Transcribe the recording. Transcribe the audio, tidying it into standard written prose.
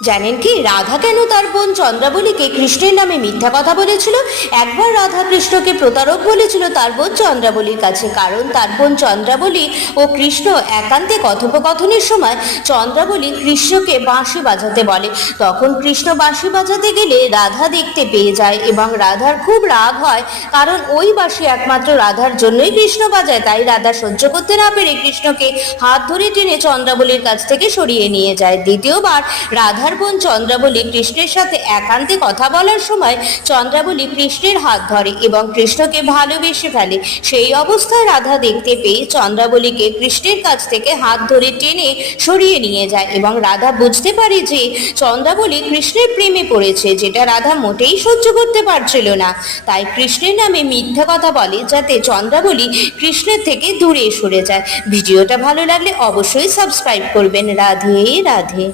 জানেন কি রাধা কেন তার বোন চন্দ্রাবলীকে কৃষ্ণের নামে মিথ্যা কথা বলেছিল? একবার রাধা কৃষ্ণকে প্রতারক বলেছিল তার বোন চন্দ্রাবলীর কাছে, কারণ তার বোন চন্দ্রাবলী ও কৃষ্ণ একান্তে কথোপকথনের সময় চন্দ্রাবলী কৃষ্ণকে বাঁশি বাজাতে বলে। তখন কৃষ্ণ বাঁশি বাজাতে গেলে রাধা দেখতে পেয়ে যায় এবং রাধার খুব রাগ হয়, কারণ ওই বাঁশি একমাত্র রাধার জন্যই কৃষ্ণ বাজায়। তাই রাধা সহ্য করতে না পেরে কৃষ্ণকে হাত ধরে টেনে চন্দ্রাবলীর কাছ থেকে সরিয়ে নিয়ে যায়। দ্বিতীয়বার রাধা বোন চন্দ্রাবলী কৃষ্ণের সাথে একান্তে কথা বলার সময় চন্দ্রাবলী কৃষ্ণের হাত ধরে এবং কৃষ্ণকে ভালোবেসে ফেলে। সেই অবস্থায় রাধা দেখতে পেয়ে চন্দ্রাবলীকে কৃষ্ণের কাছ থেকে হাত ধরে টেনে সরিয়ে নিয়ে যায় এবং রাধা বুঝতে পারে যে চন্দ্রাবলী কৃষ্ণের প্রেমে পড়েছে, যেটা রাধা মোটেই সহ্য করতে পারছিল না। তাই কৃষ্ণের নামে মিথ্যা কথা বলে যাতে চন্দ্রাবলী কৃষ্ণের থেকে দূরে সরে যায়। ভিডিওটা ভালো লাগলে অবশ্যই সাবস্ক্রাইব করবেন। রাধে রাধে।